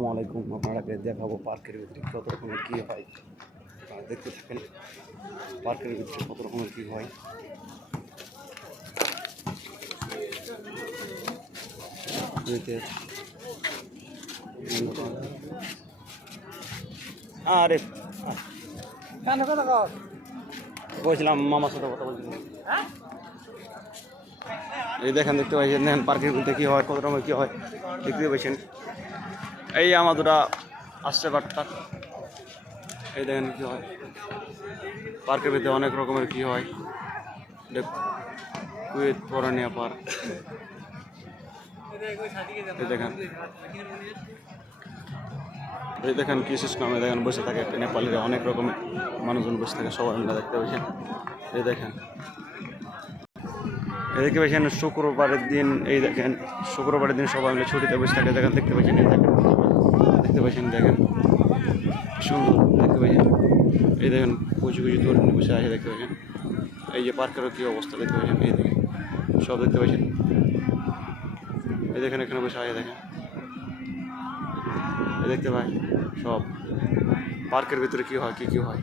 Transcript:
আসসালামু আলাইকুম আপনারাকে দেখাবো পার্কের ভিতরে কত রকমের কী হয়? আপনারা দেখতে থাকেন পার্কের ভিতরে কত রকমের কী হয়। আরে বলছিলাম মামার সাথে কথা বলছিলাম এই দেখেন দেখতে পাচ্ছেন দেখেন পার্কের ভিতরে কী হয় কত রকমের কী হয় দেখতে পাচ্ছেন। এই আমার দুটা আসছে বাট্টা এই দেখেন কী হয়। পার্কের ভিতরে অনেক রকমের কী হয়। পরানিয়া পার্ক। এই দেখেন। এই দেখেন কি সিস্টেমে। দেখেন বসে থাকে নেপালিরা। অনেক রকমের মানুষজন বসে থাকে, সবাই মিলে দেখতে পাচ্ছেন এই দেখেন। দেখতে পাচ্ছেন শুক্রবারের দিন, এই দেখেন, শুক্রবারের দিন সবাই মিলে ছুটিতে বসে থাকে। দেখেন, দেখতে পাচ্ছেন দেখতে পাচ্ছেন, দেখেন সুন্দর, দেখতে পাচ্ছেন। এই দেখেন, কুচি কুচি তরুণ বসে আছে, দেখতে পাচ্ছেন। এই যে পার্কেরও কী অবস্থা, দেখতে পাচ্ছেন, এই দেখেন, সব দেখতে পাচ্ছেন। এই দেখেন, এখানে বসে আছে, দেখেন। এই দেখতে ভাই সব। পার্কের ভিতরে কী হয়, কী কী হয়?